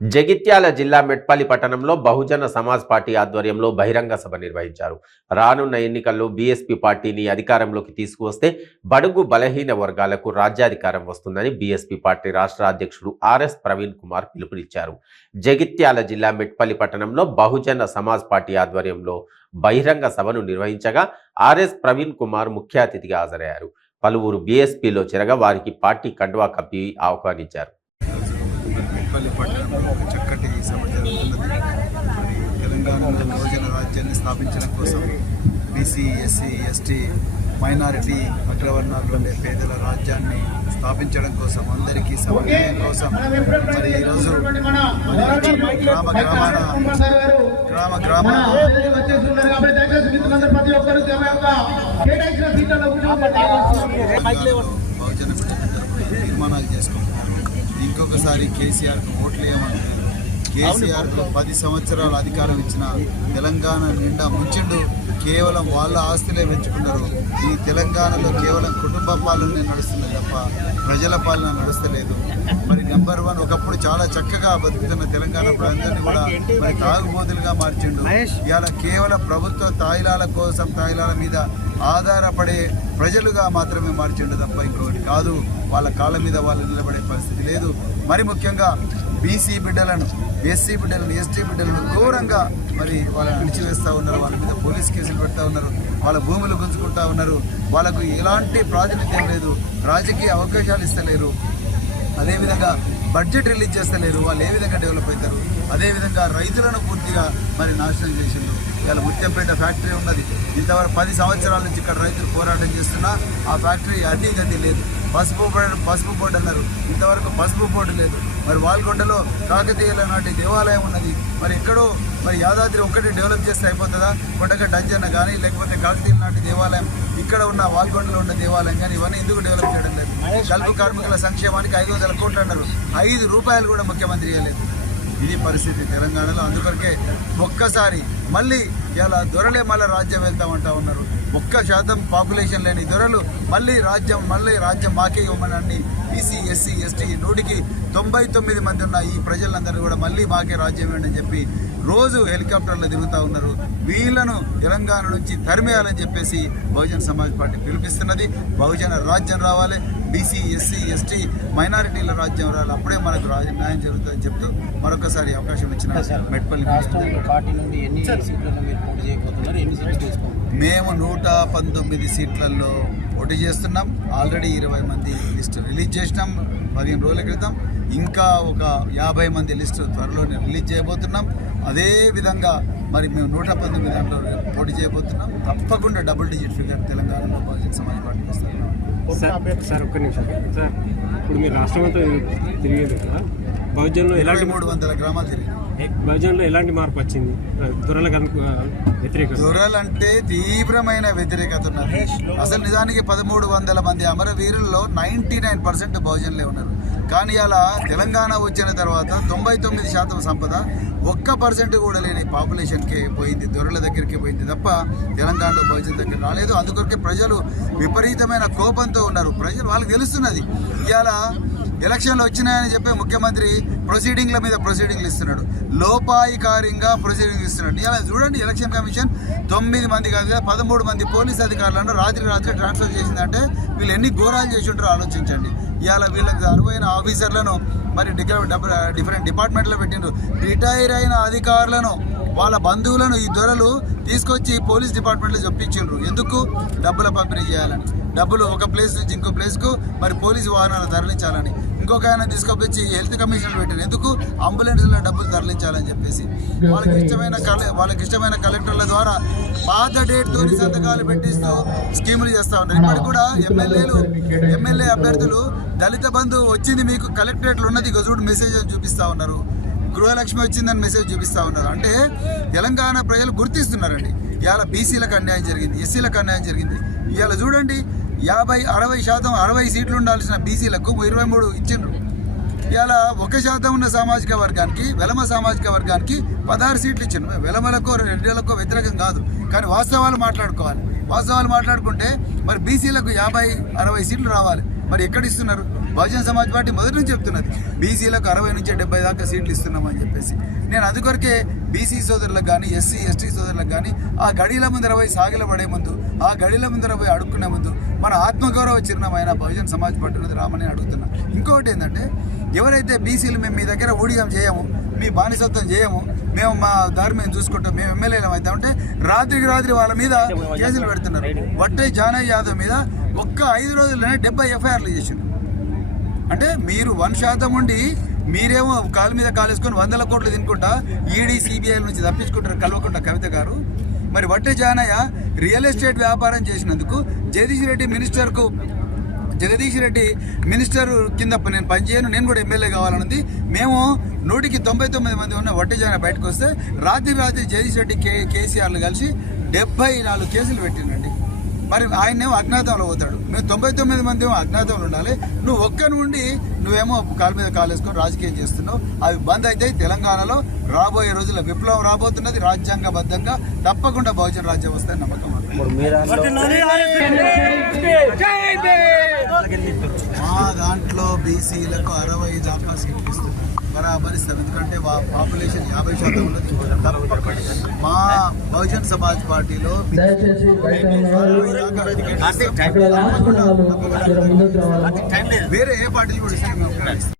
జగిత్యాల జిల్లా మెట్పల్లి పట్టణంలో బహుజన సమాజ్ పార్టీ ఆధ్వర్యంలో బహిరంగ సభ నిర్వహించారు. రానున్న ఎన్నికల్లో బీఎస్పీ పార్టీని అధికారంలోకి తీసుకువస్తే బడుగు బలహీన వర్గాలకు రాజ్యాధికారం వస్తుందని బీఎస్పీ పార్టీ రాష్ట్ర అధ్యక్షుడు ఆర్ఎస్ ప్రవీణ్ కుమార్ పిలుపునిచ్చారు. జగిత్యాల జిల్లా మెట్పల్లి పట్టణంలో బహుజన సమాజ్ పార్టీ ఆధ్వర్యంలో బహిరంగ సభను నిర్వహించగా ఆర్ఎస్ ప్రవీణ్ కుమార్ ముఖ్య అతిథిగా హాజరయ్యారు. పలువురు బీఎస్పీలో చేరగా వారికి పార్టీ కండువా కప్పి ఆహ్వానించారు. మెట్పల్లి పట్టణంలో ఒక చక్కటి సభ జరుగుతున్నది. మరి తెలంగాణలో బహుజన రాజ్యాన్ని స్థాపించడం కోసం బీసీ, ఎస్సీ, ఎస్టీ, మైనారిటీ, అగ్రవర్ణాలు ఉండే పేదల రాజ్యాన్ని స్థాపించడం కోసం, అందరికీ సమన్వయం కోసం మరి ఈరోజు గ్రామ బహుజన తీర్మానాలు చేసుకుంటున్నారు. ఇంకొకసారి కేసీఆర్కు ఓట్లు వేయమంటారు. కేసీఆర్కు 10 సంవత్సరాల అధికారం ఇచ్చిన తెలంగాణ నిండా ముంచిండు. కేవలం వాళ్ళ ఆస్తులే పెంచుకున్నారు. ఈ తెలంగాణలో కేవలం కుటుంబ పాలన నడుస్తుంది తప్ప ప్రజల పాలన నడుస్తలేదు. మరి నెంబర్ 1 ఒకప్పుడు చాలా చక్కగా బతుకుతున్న తెలంగాణ ప్రజలందరినీ కూడా మరి తాగుబోతులుగా మార్చిండు. ఇవాళ కేవలం ప్రభుత్వ తాయిలాల కోసం, తాయిలాల మీద ఆధారపడే ప్రజలుగా మాత్రమే మార్చిండు తప్ప ఇంకొకటి కాదు. వాళ్ళ కాళ్ళ మీద వాళ్ళు నిలబడే పరిస్థితి లేదు. మరి ముఖ్యంగా బీసీ బిడ్డలను, ఎస్సీ బిడ్డలను, ఎస్టీ బిడ్డలను ఘోరంగా మరి వాళ్ళని విడిచివేస్తూ ఉన్నారు. వాళ్ళ మీద పోలీస్ కేసులు పెడతా ఉన్నారు. వాళ్ళ భూములు గుంజుకుంటా ఉన్నారు. వాళ్ళకు ఎలాంటి ప్రాతినిధ్యం లేదు. రాజకీయ అవకాశాలు ఇస్తలేరు. అదేవిధంగా బడ్జెట్ రిలీజ్ చేస్తలేరు. వాళ్ళు ఏ విధంగా డెవలప్ అవుతారు? అదేవిధంగా రైతులను పూర్తిగా మరి నాశనం చేసిండ్రు. ఇవాళ ముత్యంపేట ఫ్యాక్టరీ ఉన్నది. ఇంతవరకు 10 సంవత్సరాల నుంచి ఇక్కడ రైతులు పోరాటం చేస్తున్నా ఆ ఫ్యాక్టరీ అతి గతి లేదు. పసుపు బోర్డు అన్నారు, ఇంతవరకు పసుపు బోర్డు లేదు. మరి వాల్గొండలో కాకతీయుల నాటి దేవాలయం ఉన్నది. మరి ఎక్కడో మరి యాదాద్రి ఒక్కటి డెవలప్ చేస్తే అయిపోతుందా? కొండగడ్డ అంజన్న కానీ, లేకపోతే కాకతీయుల నాటి దేవాలయం, ఇక్కడ ఉన్న వాల్గొండలో ఉన్న దేవాలయం కానీ ఇవన్నీ ఎందుకు డెవలప్ చేయడం లేదు? కలుపు కార్మికుల సంక్షేమానికి 500 కోట్లు అన్నారు. 5 రూపాయలు కూడా ముఖ్యమంత్రి ఇవ్వలేదు. ఇది పరిస్థితి తెలంగాణలో. అందుకొరకే ఒక్కసారి మళ్ళీ ఇలా దొరలే మళ్ళీ రాజ్యం వెళ్తామంటా ఉన్నారు. 1% పాపులేషన్ లేని దొరలు మళ్ళీ రాజ్యం మాకే ఇవ్వమని బీసీ, ఎస్సీ, ఎస్టీ 199 మంది ఉన్న ఈ ప్రజలందరూ కూడా మళ్ళీ మాకే రాజ్యం ఇవ్వండి చెప్పి రోజు హెలికాప్టర్లో తిరుగుతూ ఉన్నారు. వీళ్లను తెలంగాణ నుంచి తరిమేయాలని చెప్పేసి బహుజన సమాజ్ పార్టీ పిలిపిస్తున్నది. బహుజన రాజ్యం రావాలి, బీసీ, ఎస్సీ, ఎస్టీ, మైనారిటీల రాజ్యం రావాలి. అప్పుడే మనకు న్యాయం జరుగుతుందని చెప్తూ మరొకసారి అవకాశం ఇచ్చిన మెట్పల్లి మేము 119 సీట్లలో పోటీ చేస్తున్నాం. ఆల్రెడీ 20 మంది లిస్టు రిలీజ్ చేసినాం 15 రోజుల క్రితం. ఇంకా ఒక 50 మంది లిస్టు త్వరలోనే రిలీజ్ చేయబోతున్నాం. అదేవిధంగా మరి మేము 119 దాంట్లో పోటీ చేయబోతున్నాం. తప్పకుండా డబుల్ డిజిట్ ఫిగర్ తెలంగాణలో బహుజన సమాజ్ పార్టీ వస్తున్నాం. సార్ ఒక్క నిమిషం సార్, ఇప్పుడు మీరు రాష్ట్రం అంతా తిరిగేది కదా, బహుజన్లో ఎలాంటి 300 గ్రామాలు తిరిగి బహుజన్లో ఎలాంటి మార్పు వచ్చింది? దొరలంటే తీవ్రమైన వ్యతిరేకత ఉన్నది. అసలు నిజానికి 1300 మంది అమరవీరుల్లో 99% బహుజనులే ఉన్నారు. కానీ అలా తెలంగాణ వచ్చిన తర్వాత 99% సంపద 1% కూడా లేని పాపులేషన్కి పోయింది, దొరల దగ్గరికి పోయింది తప్ప తెలంగాణలో బహుజన దగ్గర రాలేదు. అందుకొరకే ప్రజలు విపరీతమైన కోపంతో ఉన్నారు. ప్రజలు వాళ్ళకి తెలుస్తున్నది. ఇవాళ ఎలక్షన్లు వచ్చినాయని చెప్పి ముఖ్యమంత్రి ప్రొసీడింగ్ల మీద ప్రొసీడింగ్లు ఇస్తున్నాడు, లోపాయికారంగా ప్రొసీడింగ్ ఇస్తున్నాడు. ఇలా చూడండి, ఎలక్షన్ కమిషన్ 9 మంది కాదు 13 మంది పోలీస్ అధికారులను రాత్రి ట్రాన్స్ఫర్ చేసిందంటే వీళ్ళు ఎన్ని ఘోరాలు చేసి ఉంటారో ఆలోచించండి. ఇవాళ వీళ్ళకి అరువైన ఆఫీసర్లను మరి డిఫరెంట్ డిపార్ట్మెంట్లో పెట్టిండ్రు. రిటైర్ అయిన అధికారులను, వాళ్ళ బంధువులను ఈ దొరలు తీసుకొచ్చి పోలీస్ డిపార్ట్మెంట్లో చెప్పించిండ్రు. ఎందుకు? డబ్బుల పంపిణీ చేయాలని. డబ్బులు ఒక ప్లేస్ నుంచి ఇంకో ప్లేస్కు మరి పోలీసు వాహనాలు తరలించాలని. ఇంకొక ఆయన తీసుకొచ్చి హెల్త్ కమిషన్లు పెట్టారు. ఎందుకు? అంబులెన్స్లో డబ్బులు తరలించాలని చెప్పేసి. వాళ్ళకి ఇష్టమైన కలెక్టర్ల ద్వారా పాత డేట్తో సంతకాలు పెట్టిస్తూ స్కీములు చేస్తూ ఉంటారు. ఇప్పటికి కూడా ఎమ్మెల్యే అభ్యర్థులు దళిత బంధు వచ్చింది మీకు కలెక్టరేట్లు ఉన్నది చూడు మెసేజ్ చూపిస్తూ ఉన్నారు. గృహలక్ష్మి వచ్చిందని మెసేజ్ చూపిస్తూ ఉన్నారు. అంటే తెలంగాణ ప్రజలు గుర్తిస్తున్నారండి. ఇవాళ బీసీలకు అన్యాయం జరిగింది, ఎస్సీలకు అన్యాయం జరిగింది. ఇవాళ చూడండి 50-60% 60 సీట్లు ఉండాల్సిన బీసీలకు 23 ఇచ్చిండ్రు. ఇవాళ 1% ఉన్న సామాజిక వర్గానికి, వెలమ సామాజిక వర్గానికి 16 సీట్లు ఇచ్చిండ్రు. వెలమలకో రెడ్డిలకో వ్యతిరేకం కాదు, కానీ వాస్తవాలు మాట్లాడుకోవాలి. వాస్తవాలు మాట్లాడుకుంటే మరి బీసీలకు 50-60 సీట్లు రావాలి. మరి ఎక్కడ ఇస్తున్నారు? బహుజన సమాజ్ పార్టీ మొదటి నుంచి చెప్తున్నది బీసీలకు 60 నుంచి 70 దాకా సీట్లు ఇస్తున్నామని చెప్పేసి. నేను అందుకొరకే బీసీ సోదరులకు కానీ ఎస్సీ ఎస్టీ సోదరులకు కానీ ఆ గడిల ముందర పోయి సాగిల పడే ముందు, ఆ గడిల ముందర పోయి అడుక్కునే ముందు మన ఆత్మగౌరవ చిరునామైన బహుజన సమాజ్ పార్టీ ఉన్నది రామని అడుగుతున్నా. ఇంకొకటి ఏంటంటే, ఎవరైతే బీసీలు మేము మీ దగ్గర ఊడియం చేయము, మీ బానిసత్వం చేయము, మేము మా దారి మేము చూసుకుంటాం, మేము ఎమ్మెల్యేలు అవుతామంటే రాత్రికి రాత్రి వాళ్ళ మీద కేసులు పెడుతున్నారు. వట్టే జానయ్య యాదవ్ మీద ఒక్క 5 రోజుల్లోనే 70 ఎఫ్ఐఆర్లు చేసిండు. అంటే మీరు 1% ఉండి మీరేమో కాలు మీద కాలేసుకొని 100 కోట్లు తినుకుంటా ఈడీ సిబిఐ నుంచి తప్పించుకుంటారు కల్వకుంట కవిత గారు. మరి వట్టే జానయ్య రియల్ ఎస్టేట్ వ్యాపారం చేసినందుకు జగదీష్ రెడ్డి మినిస్టర్ కింద నేను పనిచేయను, నేను కూడా ఎమ్మెల్యే కావాలన్నది. మేము 199 మంది ఉన్న వట్టే జానయ్య బయటకు వస్తే రాత్రి జగదీష్ రెడ్డి కేసీఆర్లు కలిసి 74 కేసులు పెట్టిండండి. మరి ఆయనేమో అజ్ఞాతంలో పోతాడు, మేము 99 మంది ఏమో అజ్ఞాతంలో ఉండాలి. నువ్వు నుండి నువ్వేమో కాలు మీద కాలేసుకొని రాజకీయం చేస్తున్నావు. అవి బంద్ అయితే తెలంగాణలో రాబోయే రోజుల్లో విప్లవం రాబోతున్నది. రాజ్యాంగబద్ధంగా తప్పకుండా బహుజన రాజ్యం వస్తాయని నమ్మకం. మా దాంట్లో బీసీలకు 60 దాకా సీట్లు ఇస్తున్నారు, బరాబరి ఇస్తాం. ఎందుకంటే పాపులేషన్ 50% ఉన్నది. మా బహుజన సమాజ్ పార్టీలో వేరే ఏ పార్టీలు కూడా ఇస్తాం.